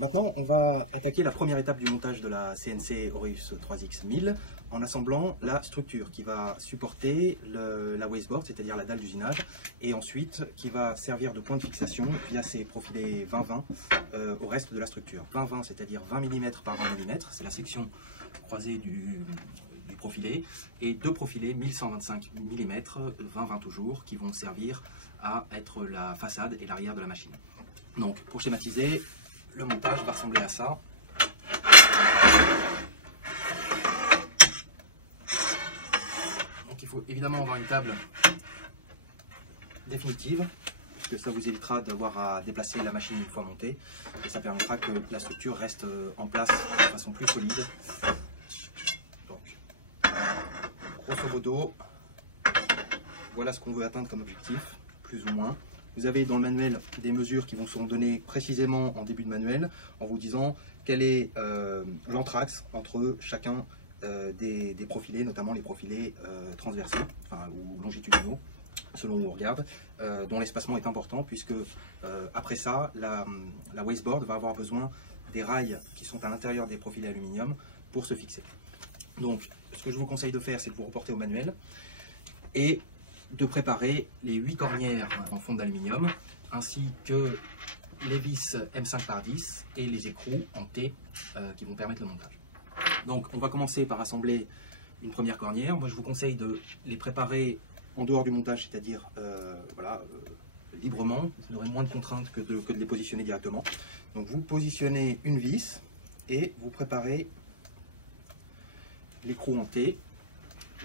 Maintenant, on va attaquer la première étape du montage de la CNC Aureus 3X 1000 en assemblant la structure qui va supporter la wasteboard, c'est-à-dire la dalle d'usinage, et ensuite qui va servir de point de fixation via ces profilés 20-20 au reste de la structure. 20-20, c'est-à-dire 20 mm par 20 mm, c'est la section croisée du profilé, et deux profilés 1125 mm, 20-20 toujours, qui vont servir à être la façade et l'arrière de la machine. Donc, pour schématiser, le montage va ressembler à ça. Donc il faut évidemment avoir une table définitive, puisque ça vous évitera d'avoir à déplacer la machine une fois montée, et ça permettra que la structure reste en place de façon plus solide. Donc, grosso modo, voilà ce qu'on veut atteindre comme objectif, plus ou moins. Vous avez dans le manuel des mesures qui vous seront données précisément en début de manuel, en vous disant quel est l'entraxe entre chacun des profilés, notamment les profilés transversaux ou longitudinaux, selon où on regarde, dont l'espacement est important, puisque après ça, la wasteboard va avoir besoin des rails qui sont à l'intérieur des profilés aluminium pour se fixer. Donc, ce que je vous conseille de faire, c'est de vous reporter au manuel et de préparer les 8 cornières en fonte d'aluminium, ainsi que les vis M5 par 10 et les écrous en T qui vont permettre le montage. Donc on va commencer par assembler une première cornière. Moi je vous conseille de les préparer en dehors du montage, c'est-à-dire librement. Vous aurez moins de contraintes que de les positionner directement. Donc vous positionnez une vis et vous préparez l'écrou en T.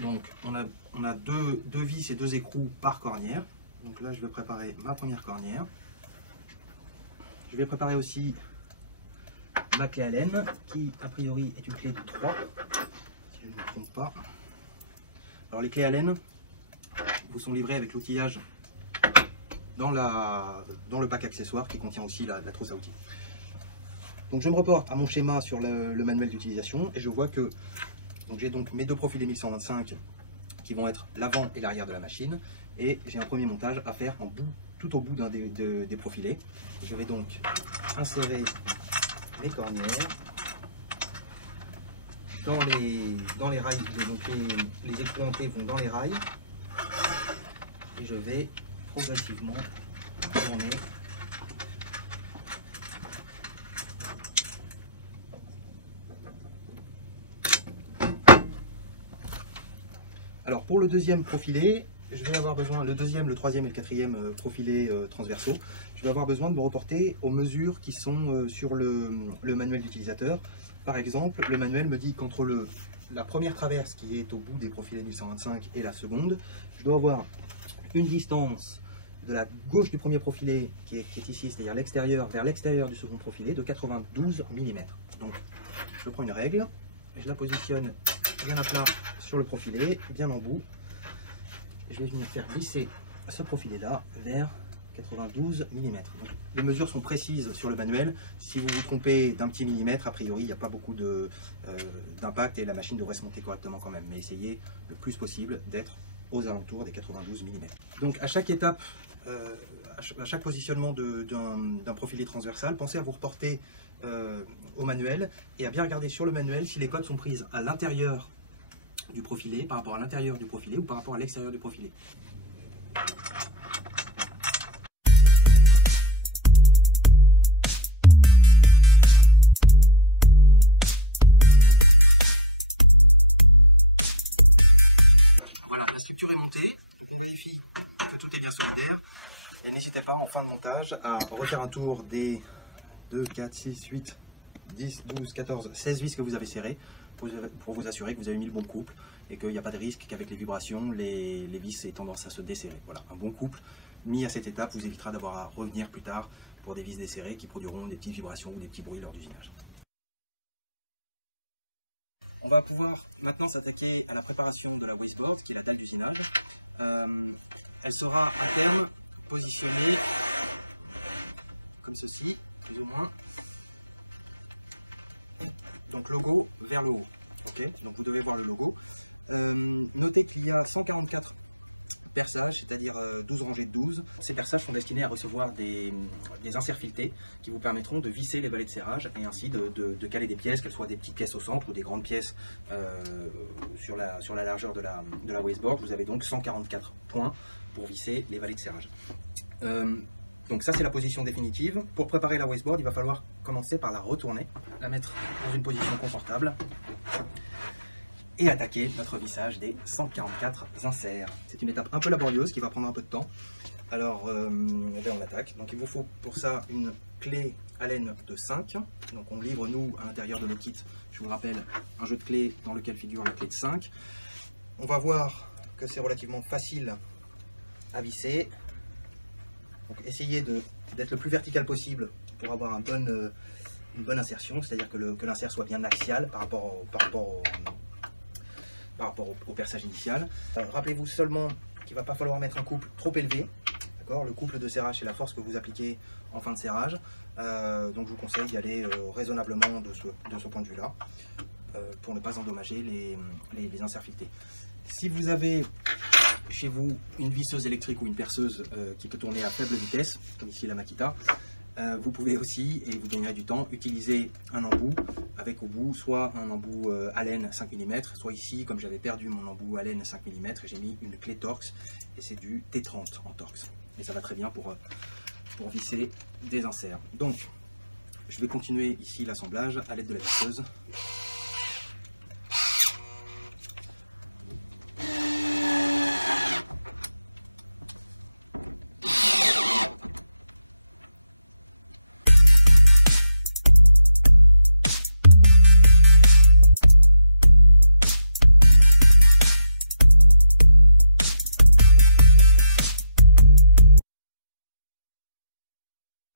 Donc on a deux vis et deux écrous par cornière. Donc là je vais préparer ma première cornière. Je vais préparer aussi ma clé Allen qui a priori est une clé de 3, si je ne me trompe pas. Alors les clés Allen vous sont livrées avec l'outillage dans le pack accessoire qui contient aussi la trousse à outils. Donc je me reporte à mon schéma sur le manuel d'utilisation et je vois que j'ai donc mes deux profilés 1125 qui vont être l'avant et l'arrière de la machine, et j'ai un premier montage à faire tout au bout d'un des profilés. Je vais donc insérer mes cornières dans les rails, donc les écrous en T vont dans les rails, et je vais progressivement tourner Alors pour le deuxième profilé, je vais avoir besoin, le deuxième, le troisième et le quatrième profilés transversaux, je vais avoir besoin de me reporter aux mesures qui sont sur le manuel d'utilisateur. Par exemple, le manuel me dit qu'entre la première traverse qui est au bout des profilés 1125 et la seconde, je dois avoir une distance de la gauche du premier profilé qui est ici, c'est-à-dire l'extérieur vers l'extérieur du second profilé, de 92 mm. Donc je prends une règle et je la positionne bien à plat sur le profilé, bien en bout. Et je vais venir faire glisser ce profilé-là vers 92 mm. Donc, les mesures sont précises sur le manuel. Si vous vous trompez d'un petit millimètre, a priori, il n'y a pas beaucoup d'impact et la machine devrait se monter correctement quand même. Mais essayez le plus possible d'être aux alentours des 92 mm. Donc à chaque étape, à chaque positionnement d'un profilé transversal, pensez à vous reporter au manuel et à bien regarder sur le manuel si les codes sont prises à l'intérieur du profilé, par rapport à l'intérieur du profilé ou par rapport à l'extérieur du profilé. Voilà, la structure est montée, je vérifie que tout est bien solidaire et n'hésitez pas en fin de montage à refaire un tour des 2, 4, 6, 8, 10, 12, 14, 16 vis que vous avez serrées pour vous assurer que vous avez mis le bon couple et qu'il n'y a pas de risque qu'avec les vibrations, les vis aient tendance à se desserrer. Voilà, un bon couple mis à cette étape vous évitera d'avoir à revenir plus tard pour des vis desserrées qui produiront des petites vibrations ou des petits bruits lors d'usinage. On va pouvoir maintenant s'attaquer à la préparation de la wasteboard, qui est la dalle d'usinage. Elle sera à terme positionnée comme ceci, plus ou moins. Donc logo vers le haut. Ok, donc vous devez voir le logo. Notez qu'il y a 144 cartages, c'est-à-dire 12 ces cartages sont destinés à recevoir les techniques, les insécurités qui nous permettront de détecter les éclairages donc 144 points. Donc ça, c'est la position définitive. Pour préparer la méthode, il va falloir commencer par la retourner. La méthode confortable. Et attaquer. Donc ça, c'est 144 sans serre. C'est une étape un peu laborieuse qui va prendre un peu de temps. Alors, on va expliquer une fois. C'est pas une clé M de 5. On peut voir l'intérieur de l'équipe. On va une clé dans le capteur de 5. On va voir que c'est relativement facile à trouver. Le plus vertical possible et avoir une bonne version, c'est-à-dire que l'insertion soit verticale par rapport au compression verticale. Ça ne va pas être seulement, il ne va pas falloir mettre un coup trop élevé. Donc, le coup de serrage, c'est la force que vous appliquez en fin de serrage. Donc, je pense qu'il y a des images qui vont venir avec un petit peu de temps. On va pas imaginer que ça va s'appliquer. Si vous avez une sélection de personnes, vous avez un petit peu de temps à faire des tests. Vous pouvez aussi utiliser le temps d'utiliser un groupe avec une fois à la 5 mm, soit aussi quand on est perdu, on peut aller à 5 mm sur le temps. C'est une défense importante. Ça va être important. On va faire des instruments. Donc, je vais continuer l'explication là, on va parler de l'instrument.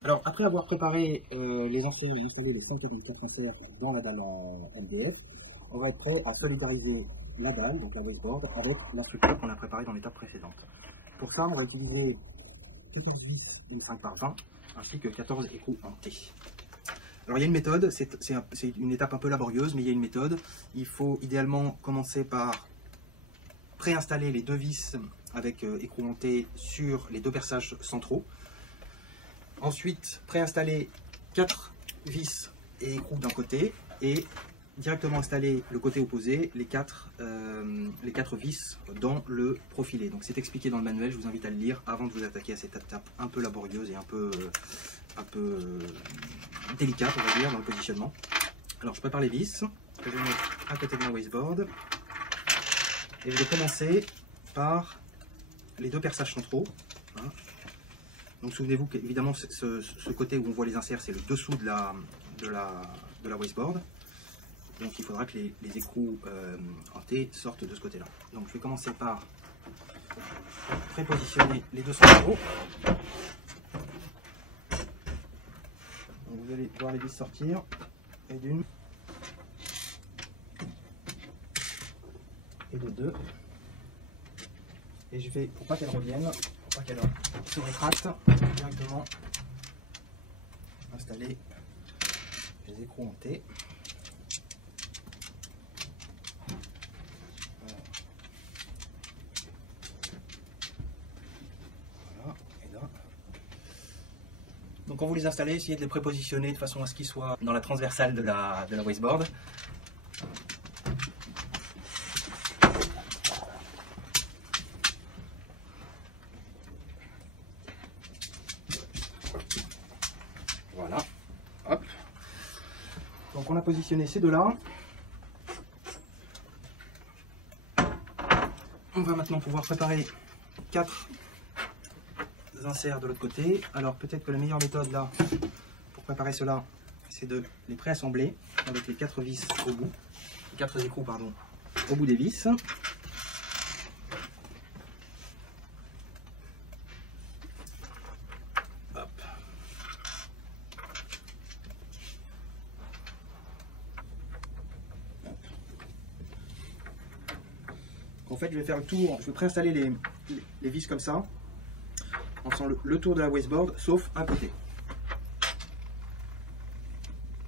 Alors, après avoir préparé les inserts, installé les 144 inserts dans la dalle en MDF, on va être prêt à solidariser la dalle, donc la wasteboard, avec la structure qu'on a préparée dans l'étape précédente. Pour ça, on va utiliser 14 vis d'une 5 par 20, ainsi que 14 écrous en T. Alors, il y a une méthode, c'est une étape un peu laborieuse, mais il y a une méthode. Il faut idéalement commencer par préinstaller les deux vis avec écrous en T sur les deux perçages centraux. Ensuite, préinstaller 4 vis et écrous d'un côté et directement installer le côté opposé, les 4 vis dans le profilé. Donc c'est expliqué dans le manuel, je vous invite à le lire avant de vous attaquer à cette étape un peu laborieuse et un peu délicate, on va dire, dans le positionnement. Alors je prépare les vis que je vais mettre à côté de ma wasteboard et je vais commencer par les deux perçages centraux. Hein. Donc souvenez-vous qu'évidemment ce côté où on voit les inserts, c'est le dessous de la wasteboard. Donc il faudra que les écrous en T sortent de ce côté-là. Donc je vais commencer par prépositionner les deux centraux. Donc vous allez voir les vis sortir, et d'une, et de deux. Et je vais, pour pas qu'elles reviennent, pour pas qu'elles se rétractent, directement installer les écrous en T. Voilà, et là. Donc quand vous les installez, essayez de les prépositionner de façon à ce qu'ils soient dans la transversale de la wasteboard. Voilà, hop. Donc on a positionné ces deux-là. On va maintenant pouvoir préparer 4 inserts de l'autre côté. Alors peut-être que la meilleure méthode là, pour préparer cela, c'est de les préassembler avec les 4 vis au bout, les 4 écrous pardon, au bout des vis. En fait, je vais faire le tour, je vais préinstaller les vis comme ça, en faisant le tour de la wasteboard, sauf un côté.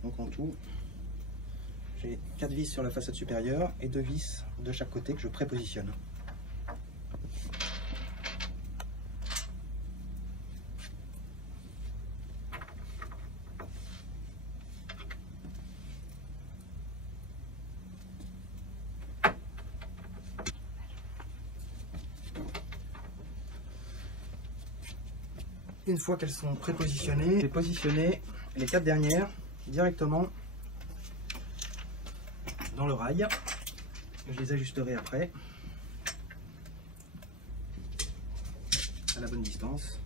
Donc en tout, j'ai 4 vis sur la façade supérieure et 2 vis de chaque côté que je prépositionne. Une fois qu'elles sont prépositionnées, je vais positionner les 4 dernières directement dans le rail. Je les ajusterai après à la bonne distance.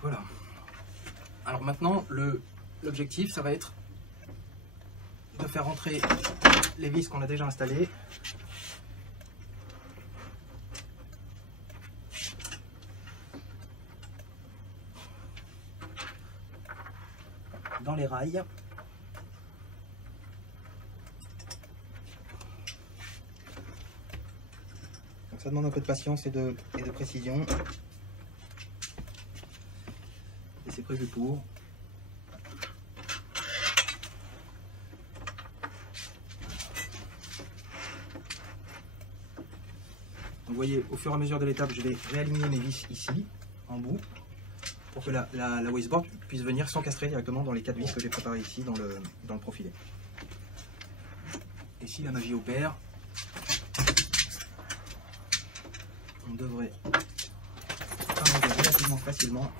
Voilà. Alors maintenant, l'objectif, ça va être de faire rentrer les vis qu'on a déjà installées dans les rails. Donc ça demande un peu de patience et de précision. Et c'est prévu pour. Donc vous voyez, au fur et à mesure de l'étape, je vais réaligner mes vis ici, en bout, pour que la wasteboard puisse venir s'encastrer directement dans les 4 vis que j'ai préparées ici dans le profilé. Et si la magie opère, on devrait arriver relativement facilement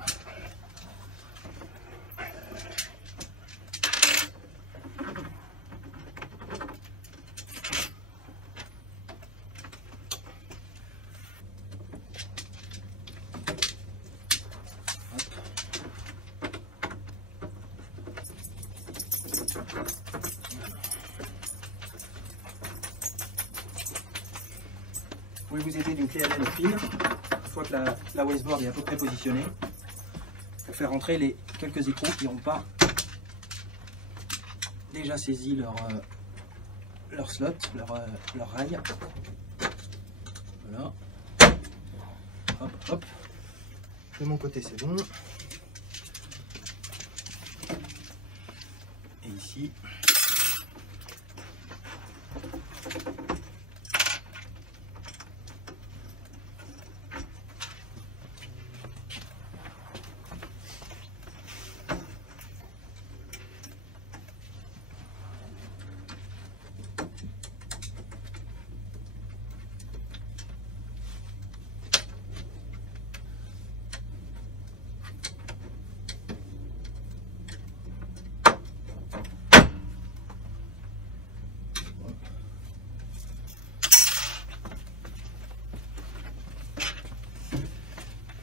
Vous pouvez vous aider d'une clé Allen fine, une fois que la wasteboard est à peu près positionnée, pour faire rentrer les quelques écrous qui n'ont pas déjà saisi leur slot, leur rail. Voilà. Hop, hop. De mon côté, c'est bon. Et ici.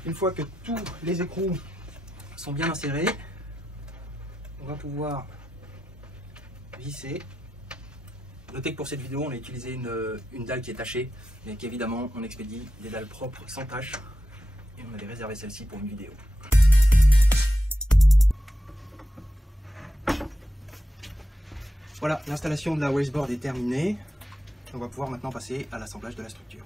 Une fois que tous les écrous sont bien insérés, on va pouvoir visser. Notez que pour cette vidéo, on a utilisé une dalle qui est tachée, mais qu'évidemment, on expédie des dalles propres sans tache. Et on avait réservé celle-ci pour une vidéo. Voilà, l'installation de la wasteboard est terminée. On va pouvoir maintenant passer à l'assemblage de la structure.